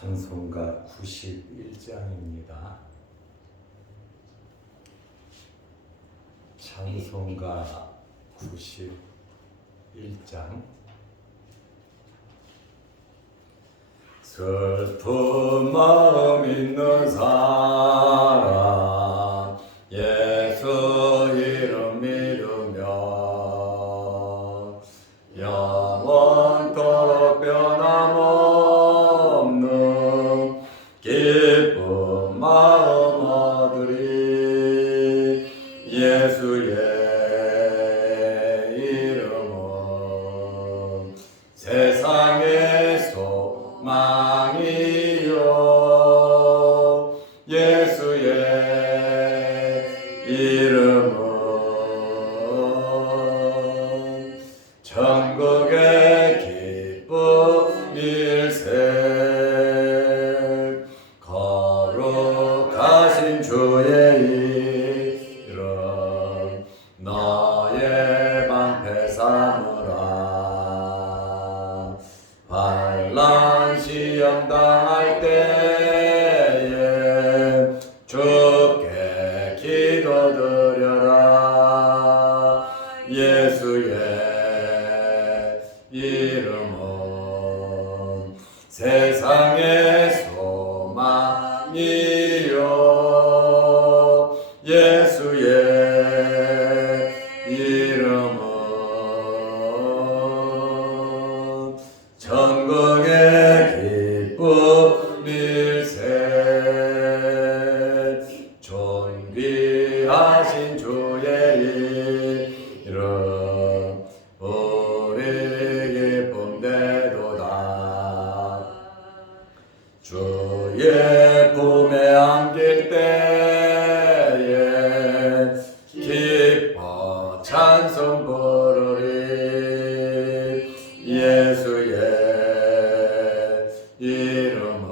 찬송가 91장입니다. 찬송가 91장. 슬픈 마음 있는 사람 예수 이름 믿으며 영원토록 변함없는 기쁜 마음 얻으리. 예수의 이름은 세상의 소망이요, 예수의 이름은 천국의 기쁨 일세. 거룩하신 주의 이름 너의 방패 삼으라. 환난 시험 당할 때에 주께 기도드려라. 예수의 이름은 세상의 소망이요, 예수의 이름은 천국의 기쁨 일세. 존귀하신 주의 이름 우리 기쁨되도다. 주의 품에 안길 때에 기뻐 찬송 부르리. 예수의 이름은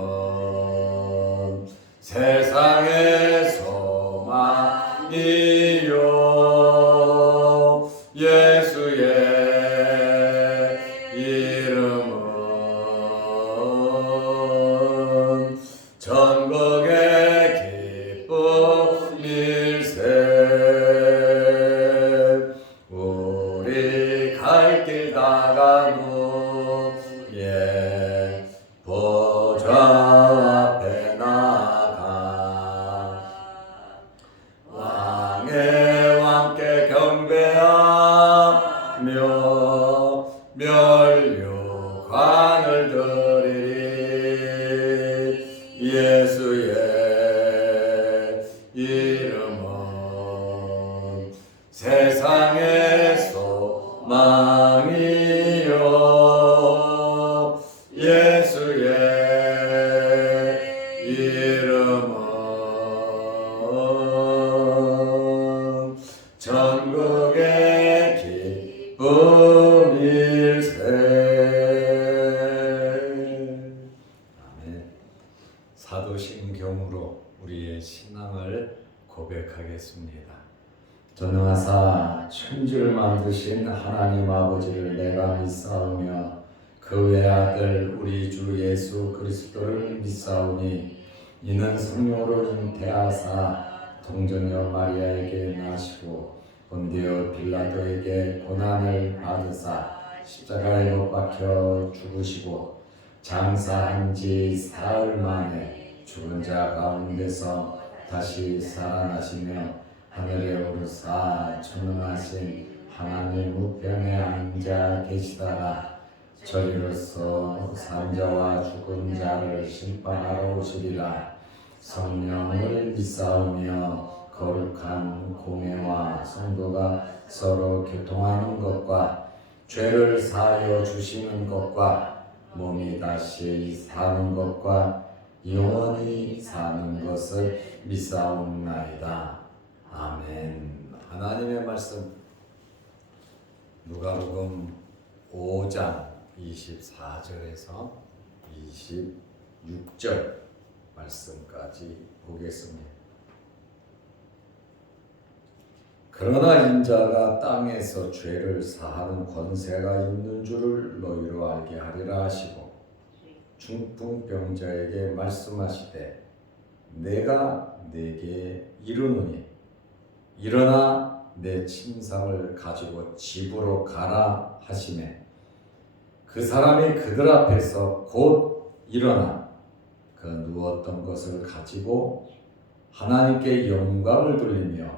세상의 소망이요, 예수의 이름은 천국의 기쁨 일세. 우리 갈 길 다간 후에 보좌 앞에 나가 왕의 왕께 경배하며 면류관을 드리리. 예수의 이름은 세상의 소망이요, 예수의 이름은 천국의 기쁨 일세. 아멘. 사도신경으로 우리의 신앙을 고백하겠습니다. 전능하사 천지를 만드신 하나님 아버지를 내가 믿사오며 그 외아들 우리 주 예수 그리스도를 믿사오니 이는 성령으로 잉태하사 동정녀 마리아에게 나시고 본디오 빌라도에게 고난을 받으사 십자가에 못 박혀 죽으시고 장사한 지 사흘 만에 죽은 자 가운데서 다시 살아나시며 하늘에 오르사 전능하신 하나님 우편에 앉아 계시다가 저리로서 산자와 죽은 자를 심판하러 오시리라. 성령을 믿사오며 거룩한 공회와 성도가 서로 교통하는 것과 죄를 사하여 주시는 것과 몸이 다시 사는 것과 영원히 사는 것을 믿사옵나이다. 아멘. 하나님의 말씀 누가복음 5장 24절에서 26절 말씀까지 보겠습니다. 그러나 인자가 땅에서 죄를 사하는 권세가 있는 줄을 너희로 알게 하리라 하시고 중풍병자에게 말씀하시되 내가 네게 이르노니 일어나 내 침상을 가지고 집으로 가라 하시매 그 사람이 그들 앞에서 곧 일어나 그 누웠던 것을 가지고 하나님께 영광을 돌리며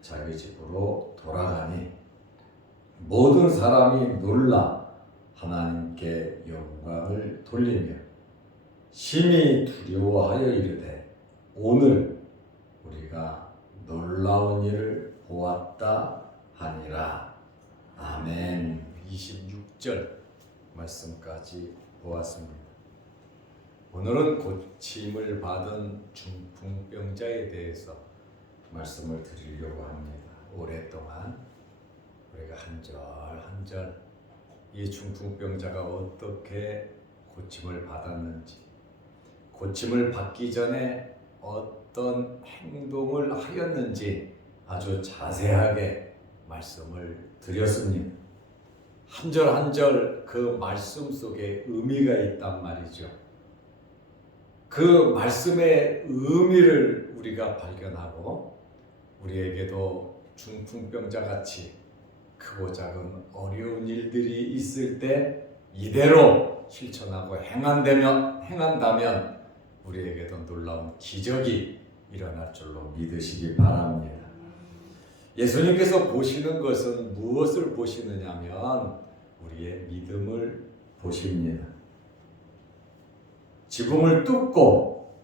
자기 집으로 돌아가니 모든 사람이 놀라 하나님께 영광을 돌리며 심히 두려워하여 이르되 오늘 우리가 놀라운 일을 보았다 하니라. 아멘. 26절 말씀까지 보았습니다. 오늘은 고침을 받은 중풍병자에 대해서 말씀을 드리려고 합니다. 오랫동안 우리가 한 절 한 절 이 중풍병자가 어떻게 고침을 받았는지, 고침을 받기 전에 어떤 행동을 하였는지 아주 자세하게 말씀을 드렸습니다. 한 절 한 절 그 말씀 속에 의미가 있단 말이죠. 그 말씀의 의미를 우리가 발견하고 우리에게도 중풍병자 같이 크고 작은 어려운 일들이 있을 때 이대로 실천하고 행한다면 우리에게도 놀라운 기적이 일어날 줄로 믿으시기 바랍니다. 예수님께서 보시는 것은 무엇을 보시느냐면 우리의 믿음을 보십니다. 지붕을 뚫고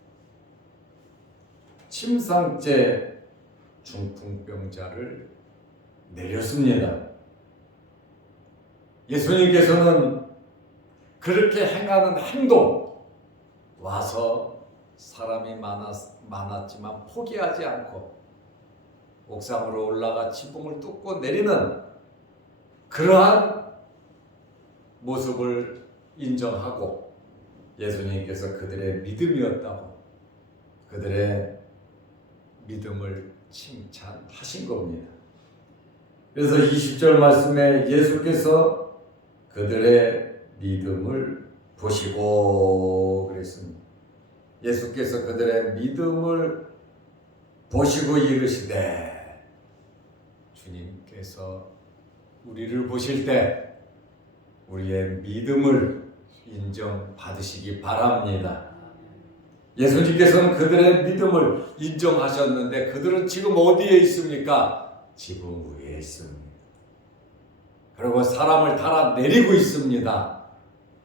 침상째 중풍병자를 내렸습니다. 예수님께서는 그렇게 행하는 행동, 와서 사람이 많았지만 포기하지 않고 옥상으로 올라가 지붕을 뚫고 내리는 그러한 모습을 인정하고 예수님께서 그들의 믿음이었다고 그들의 믿음을 칭찬하신 겁니다. 그래서 20절 말씀에 예수께서 그들의 믿음을 보시고 그랬습니다. 예수께서 그들의 믿음을 보시고 이르시되, 주님께서 우리를 보실 때 우리의 믿음을 인정받으시기 바랍니다. 예수님께서는 그들의 믿음을 인정하셨는데 그들은 지금 어디에 있습니까? 지붕 위에 있습니다. 그리고 사람을 달아 내리고 있습니다.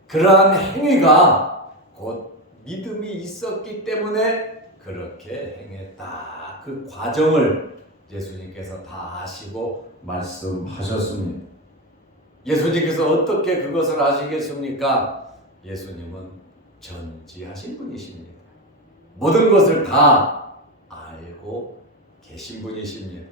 그러한 행위가 곧 믿음이 있었기 때문에 그렇게 행했다. 그 과정을 예수님께서 다 아시고 말씀하셨습니다. 예수님께서 어떻게 그것을 아시겠습니까? 예수님은 전지하신 분이십니다. 모든 것을 다 알고 계신 분이십니다.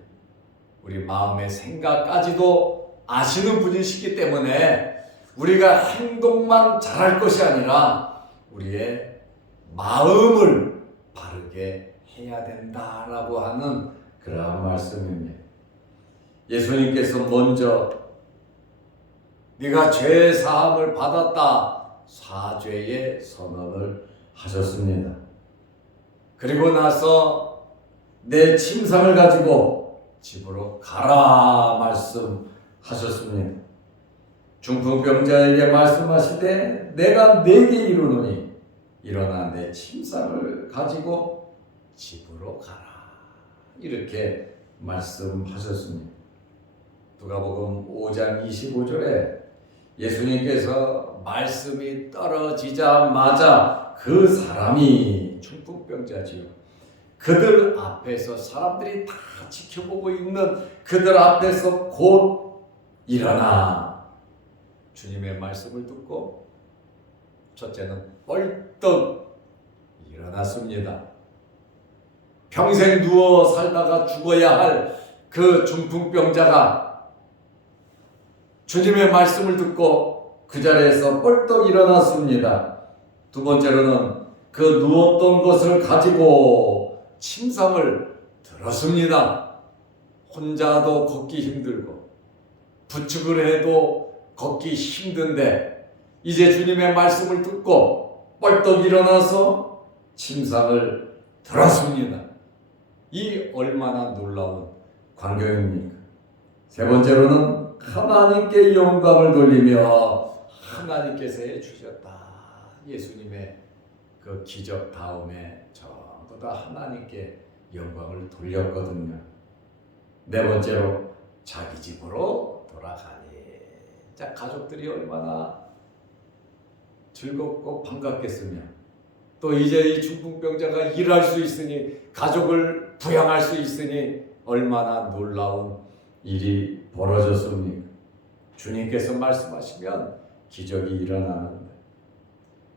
우리 마음의 생각까지도 아시는 분이시기 때문에 우리가 행동만 잘할 것이 아니라 우리의 마음을 바르게 해야 된다라고 하는 그러한 말씀입니다. 예수님께서 먼저 네가 죄 사함을 받았다 사죄의 선언을 하셨습니다. 그리고 나서 내 침상을 가지고 집으로 가라 말씀하셨습니다. 중풍병자에게 말씀하시되 내가 네게 이르노니 일어나 내 침상을 가지고 집으로 가라 이렇게 말씀하셨습니다. 누가복음 5장 25절에 예수님께서 말씀이 떨어지자마자 그 사람이 중풍병자지요. 그들 앞에서 사람들이 다 지켜보고 있는 그들 앞에서 곧 일어나 주님의 말씀을 듣고 첫째는 벌떡 일어났습니다. 평생 누워 살다가 죽어야 할 그 중풍병자가 주님의 말씀을 듣고 그 자리에서 벌떡 일어났습니다. 두 번째로는 그 누웠던 것을 가지고 침상을 들었습니다. 혼자도 걷기 힘들고 부축을 해도 걷기 힘든데 이제 주님의 말씀을 듣고 벌떡 일어나서 침상을 들었습니다. 이 얼마나 놀라운 광경입니까? 세 번째로는 하나님께 영광을 돌리며 하나님께서 해주셨다. 예수님의 그 기적 다음에 전부 다 하나님께 영광을 돌렸거든요. 네 번째로 자기 집으로 돌아가니. 자, 가족들이 얼마나 즐겁고 반갑겠으며, 또 이제 이 중풍병자가 일할 수 있으니, 가족을 부양할 수 있으니 얼마나 놀라운 일이 벌어졌습니까? 주님께서 말씀하시면 기적이 일어나는데,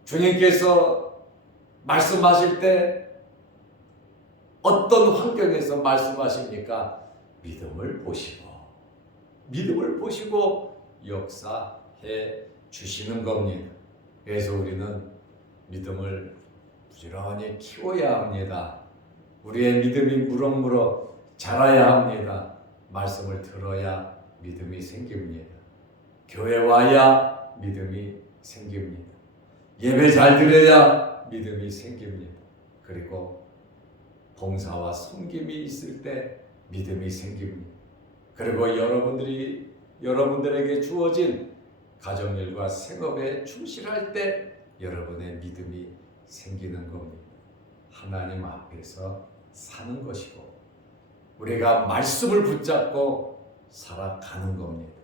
주님께서 말씀하실 때 어떤 환경에서 말씀하십니까? 믿음을 보시고 역사해 주시는 겁니다. 그래서 우리는 믿음을 부지런히 키워야 합니다. 우리의 믿음이 무럭무럭 자라야 합니다. 말씀을 들어야 믿음이 생깁니다. 교회 와야 믿음이 생깁니다. 예배 잘 드려야 믿음이 생깁니다. 그리고 봉사와 섬김이 있을 때 믿음이 생깁니다. 그리고 여러분들에게 주어진 가정일과 생업에 충실할 때 여러분의 믿음이 생기는 겁니다. 하나님 앞에서 사는 것이고, 우리가 말씀을 붙잡고 살아가는 겁니다.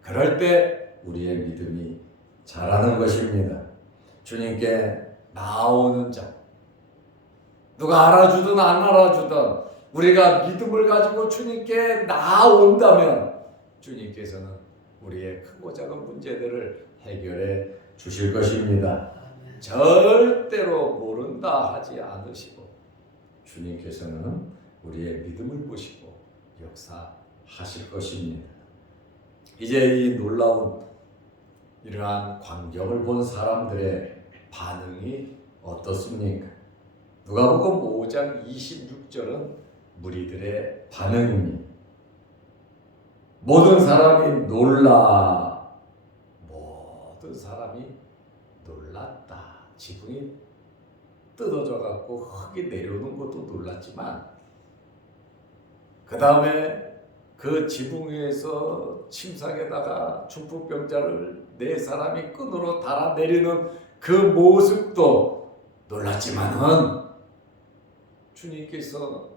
그럴 때 우리의 믿음이 자라는 것입니다. 주님께 나오는 자, 누가 알아주든 안 알아주든 우리가 믿음을 가지고 주님께 나온다면 주님께서는 우리의 크고 작은 문제들을 해결해 주실 것입니다. 절대로 모른다 하지 않으시고, 주님께서는 우리의 믿음을 보시고 역사하실 것입니다. 이제 이 놀라운 이러한 광경을 본 사람들의 반응이 어떻습니까? 누가복음 5장 26절은 무리들의 반응입니다. 모든 사람이 놀랐다. 지붕이 뜯어져 갖고 흙이 내려오는 것도 놀랐지만, 그 다음에 그 지붕 위에서 침상에다가 중풍병자를 네 사람이 끈으로 달아내리는 그 모습도 놀랐지만은, 주님께서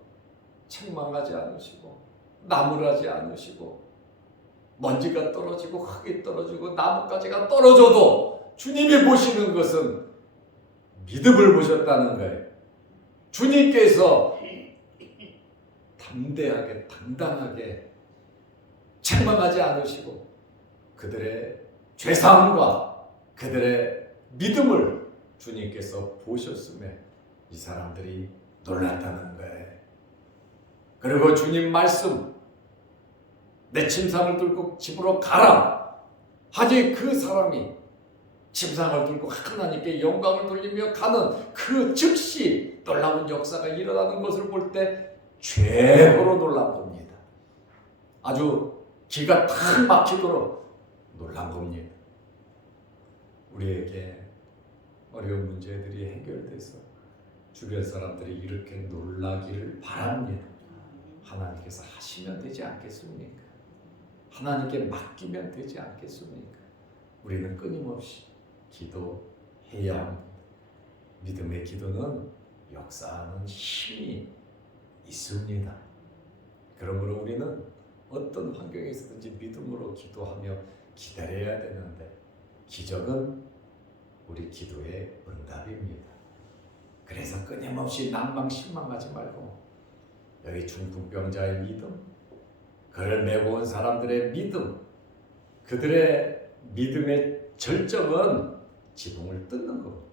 책망하지 않으시고 나무라지 않으시고, 먼지가 떨어지고 흙이 떨어지고 나뭇가지가 떨어져도 주님이 보시는 것은 믿음을 보셨다는 거예요. 주님께서 담대하게 당당하게 책망하지 않으시고 그들의 죄사함과 그들의 믿음을 주님께서 보셨음에 이 사람들이 놀랐다는 거예요. 그리고 주님 말씀, 내 침상을 들고 집으로 가라 하니 그 사람이 침상을 들고 하나님께 영광을 돌리며 가는 그 즉시 놀라운 역사가 일어나는 것을 볼 때 최고로 놀란 겁니다. 아주 기가 탁 막히도록 놀란 겁니다. 우리에게 어려운 문제들이 해결돼서 주변 사람들이 이렇게 놀라기를 바랍니다. 하나님께서 하시면 되지 않겠습니까? 하나님께 맡기면 되지 않겠습니까? 우리는 끊임없이 기도해야 합니다. 믿음의 기도는 역사하는 힘이 있습니다. 그러므로 우리는 어떤 환경에서든지 믿음으로 기도하며 기다려야 되는데, 기적은 우리 기도의 응답입니다. 그래서 끊임없이 난망신망하지 말고, 여기 중풍병자의 믿음, 그를 메고 온 사람들의 믿음, 그들의 믿음의 절정은 지붕을 뜯는 겁니다.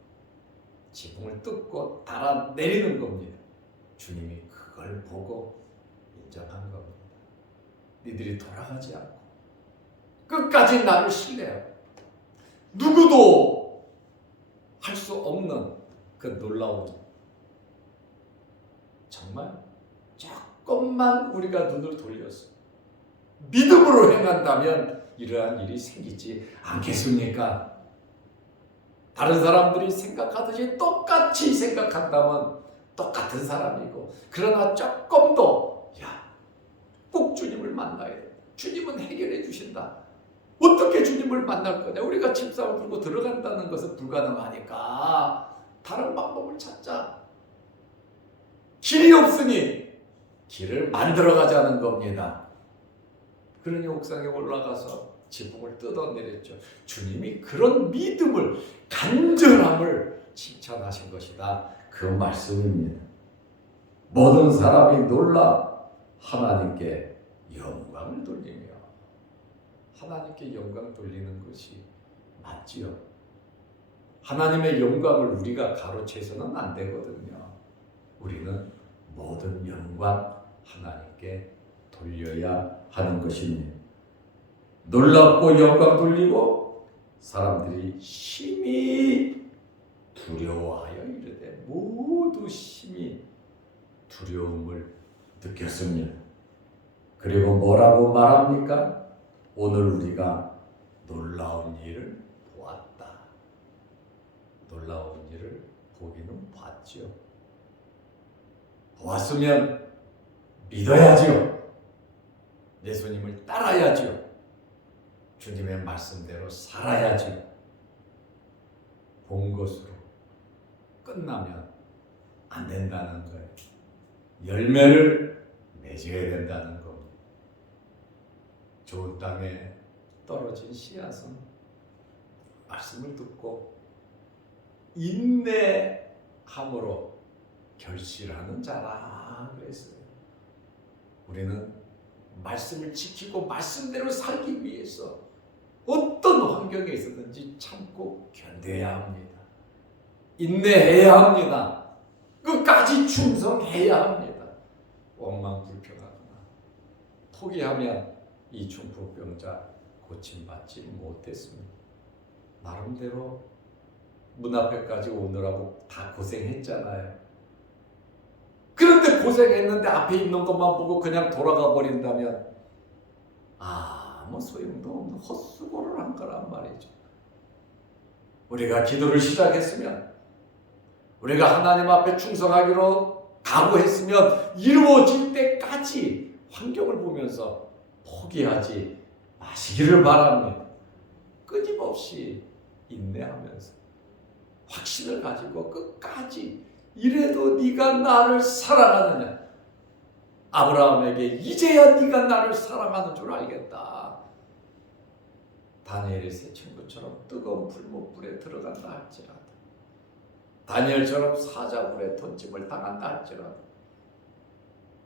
지붕을 뜯고 달아내리는 겁니다. 주님이 그걸 보고 인정한 겁니다. 니들이 돌아가지 않고 끝까지 나를 신뢰하고 누구도 할 수 없는 그 놀라운, 정말 조금만 우리가 눈을 돌려서 믿음으로 행한다면 이러한 일이 생기지 않겠습니까? 다른 사람들이 생각하듯이 똑같이 생각한다면 똑같은 사람이고, 그러나 조금 더 꼭 주님을 만나야 돼. 주님은 해결해 주신다. 어떻게 주님을 만날 거냐? 우리가 침상을 풀고 들어간다는 것은 불가능하니까 다른 방법을 찾자. 길이 없으니 길을 만들어가자는 겁니다. 그러니 옥상에 올라가서 지붕을 뜯어내렸죠. 주님이 그런 믿음을, 간절함을 칭찬하신 것이다. 그 말씀입니다. 모든 사람이 놀라 하나님께 영광을 돌리며, 하나님께 영광 돌리는 것이 맞지요. 하나님의 영광을 우리가 가로채서는 안 되거든요. 우리는 모든 영광 하나님께 돌려야 하는 것입니다. 놀랍고 영광 돌리고 사람들이 심히 두려워하여 이르되, 모두 심히 두려움을 느꼈습니다. 그리고 뭐라고 말합니까? 오늘 우리가 놀라운 일을 보았다. 놀라운 일을 보기는 봤죠. 보았으면 믿어야죠. 예수님을 따라야죠. 주님의 말씀대로 살아야죠. 본 것으로 끝나면 안 된다는 거예요. 열매를 맺어야 된다는 겁니다. 좋은 땅에 떨어진 씨앗은 말씀을 듣고 인내함으로 결실하는 자라 그랬어요. 우리는 말씀을 지키고 말씀대로 살기 위해서 어떤 환경에 있었든지 참고 견뎌야 합니다. 인내해야 합니다. 끝까지 충성해야 합니다. 원망불평하거나 포기하면 이 중풍병자 고침받지 못했습니다. 나름대로 문 앞에까지 오느라고 다 고생했잖아요. 그런데 고생했는데 앞에 있는 것만 보고 그냥 돌아가 버린다면 아무 소용도 없는 헛수고를 한 거란 말이죠. 우리가 기도를 시작했으면, 우리가 하나님 앞에 충성하기로 각오했으면 이루어질 때까지 환경을 보면서 포기하지 마시기를 바랍니다. 끊임없이 인내하면서 확신을 가지고 끝까지, 이래도 네가 나를 사랑하느냐? 아브라함에게 이제야 네가 나를 사랑하는 줄 알겠다. 다니엘의 세 친구처럼 뜨거운 불못불에 들어간다 할지라도, 다니엘처럼 사자굴에 던짐을 당한다 할지라도,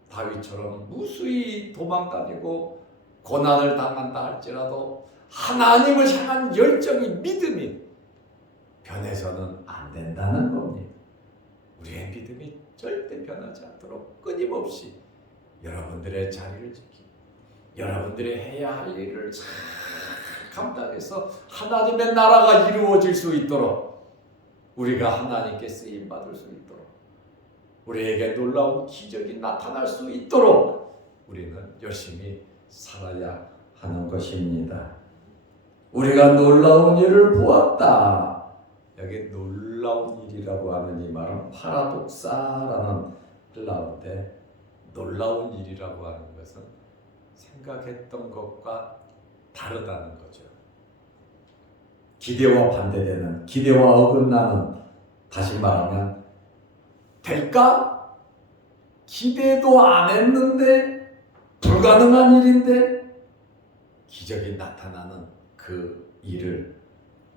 다윗처럼 무수히 도망다니고 고난을 당한다 할지라도 하나님을 향한 열정이, 믿음이 변해서는 안 된다는 겁니다. 우리의 믿음이 절대 변하지 않도록 끊임없이 여러분들의 자리를 지키고 여러분들이 해야 할 일을 잘 감당해서 하나님의 나라가 이루어질 수 있도록, 우리가 하나님께 쓰임받을 수 있도록, 우리에게 놀라운 기적이 나타날 수 있도록 우리는 열심히 살아야 하는 것입니다. 우리가 놀라운 일을 보았다. 여기 놀라운 일이라고 하는 이 말은 파라독사라는 헬라어인데, 놀라운 일이라고 하는 것은 생각했던 것과 다르다는 거죠. 기대와 반대되는, 기대와 어긋나는, 다시 말하면 될까? 기대도 안 했는데 불가능한 일인데 기적이 나타나는 그 일을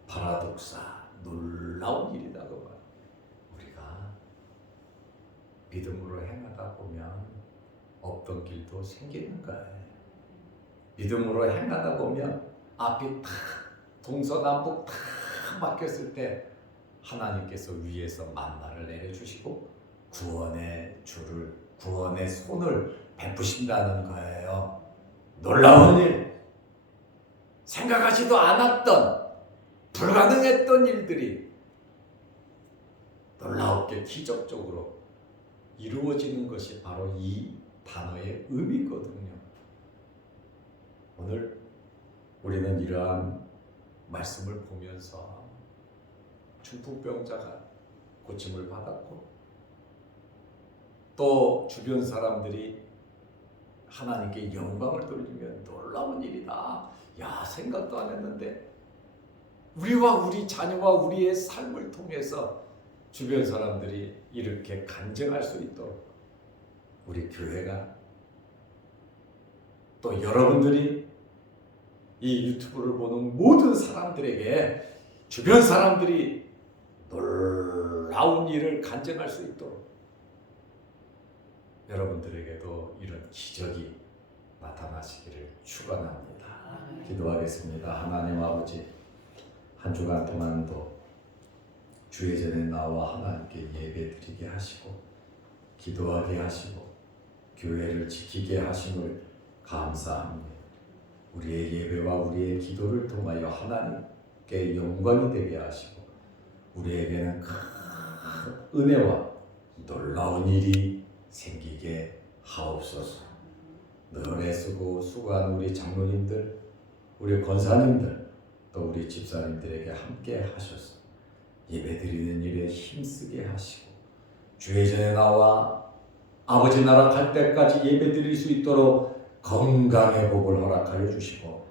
파라독사, 놀라운 일이라고 말합니다. 우리가 믿음으로 행하다 보면 없던 길도 생기는 거예요. 믿음으로 행하다 보면 앞이 탁 동서남북 다 막혔을 때 하나님께서 위에서 만나를 내려주시고 구원의 줄을, 구원의 손을 베푸신다는 거예요. 놀라운 일, 생각하지도 않았던 불가능했던 일들이 놀랍게 기적적으로 이루어지는 것이 바로 이 단어의 의미거든요. 오늘 우리는 이러한 말씀을 보면서 중풍병자가 고침을 받았고 또 주변 사람들이 하나님께 영광을 돌리면 놀라운 일이다. 야, 생각도 안 했는데 우리와 우리 자녀와 우리의 삶을 통해서 주변 사람들이 이렇게 간증할 수 있도록 우리 교회가 또 여러분들이 이 유튜브를 보는 모든 사람들에게 주변 사람들이 놀라운 일을 간증할 수 있도록 여러분들에게도 이런 기적이 나타나시기를 축원합니다. 기도하겠습니다. 하나님 아버지, 한 주간 동안도 주의 전에 나와 하나님께 예배드리게 하시고 기도하게 하시고 교회를 지키게 하심을 감사합니다. 우리의 예배와 우리의 기도를 통하여 하나님께 영광이 되게 하시고 우리에게는 큰 은혜와 놀라운 일이 생기게 하옵소서. 늘 애쓰고 수고한 우리 장로님들, 우리 권사님들, 또 우리 집사님들에게 함께 하셔서 예배드리는 일에 힘쓰게 하시고 주의 전에 나와 아버지 나라 갈 때까지 예배드릴 수 있도록 건강의 복을 허락하여 주시고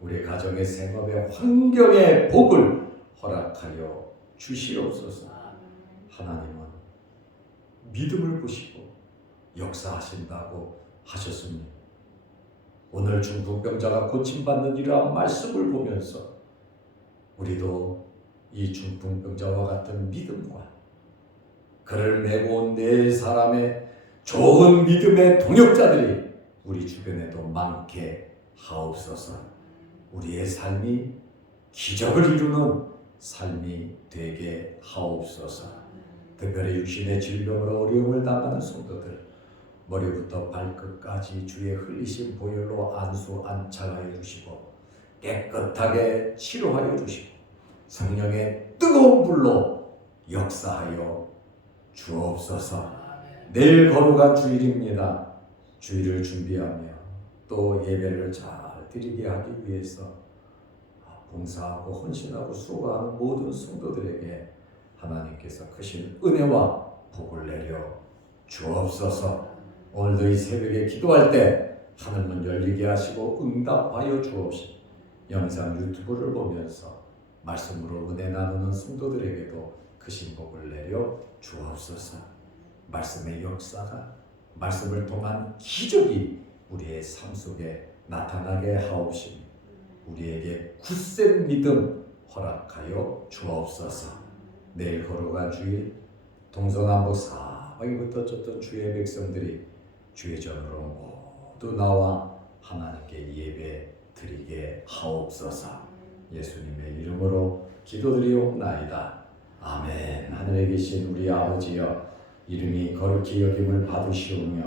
우리 가정의 생업의 환경의 복을 허락하여 주시옵소서. 하나님은 믿음을 보시고 역사하신다고 하셨습니다. 오늘 중풍병자가 고침받는 이러한 말씀을 보면서 우리도 이 중풍병자와 같은 믿음과 그를 메고 온 네 사람의 좋은 믿음의 동역자들이 우리 주변에도 많게 하옵소서. 우리의 삶이 기적을 이루는 삶이 되게 하옵소서. 특별히 육신의 질병으로 어려움을 당하는 성도들, 머리부터 발끝까지 주의 흘리신 보혈로 안수 안착하여 주시고 깨끗하게 치료하여 주시고 성령의 뜨거운 불로 역사하여 주옵소서. 내일 거룩한 주일입니다. 주일을 준비하며 또 예배를 잘 드리게 하기 위해서 봉사하고 헌신하고 수고하는 모든 성도들에게 하나님께서 크신 은혜와 복을 내려 주옵소서. 오늘도 이 새벽에 기도할 때 하늘문 열리게 하시고 응답하여 주옵시고 영상 유튜브를 보면서 말씀으로 은혜 나누는 성도들에게도 크신 복을 내려 주옵소서. 말씀의 역사가 말씀을 통한 기적이 우리의 삶 속에 나타나게 하옵시며 우리에게 굳센 믿음 허락하여 주옵소서. 내일 거룩한 주일 동서남북 사방이 흩어졌던 주의 백성들이 주의 전으로 모두 나와 하나님께 예배 드리게 하옵소서. 예수님의 이름으로 기도드리옵나이다. 아멘. 하늘에 계신 우리 아버지여, 이름이 거룩히 여김을 받으시오며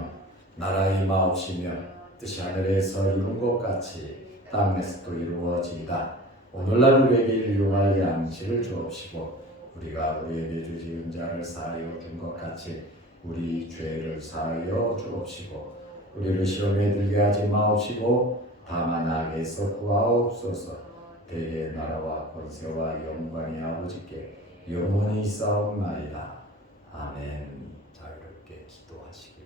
나라의 마옵시며 뜻이 하늘에서 이룬 것 같이 땅에서도 이루어지이다. 오늘날 우리에게 일용할 양식을 주옵시고 우리가 우리에게 지은 자를 사하여 준 것 같이 우리 죄를 사하여 주옵시고 우리를 시험에 들게 하지 마옵시고 다만 악에서 구하옵소서. 대의 나라와 권세와 영광이 아버지께 영원히 있사옵나이다. 아멘. 자유롭게 기도하시기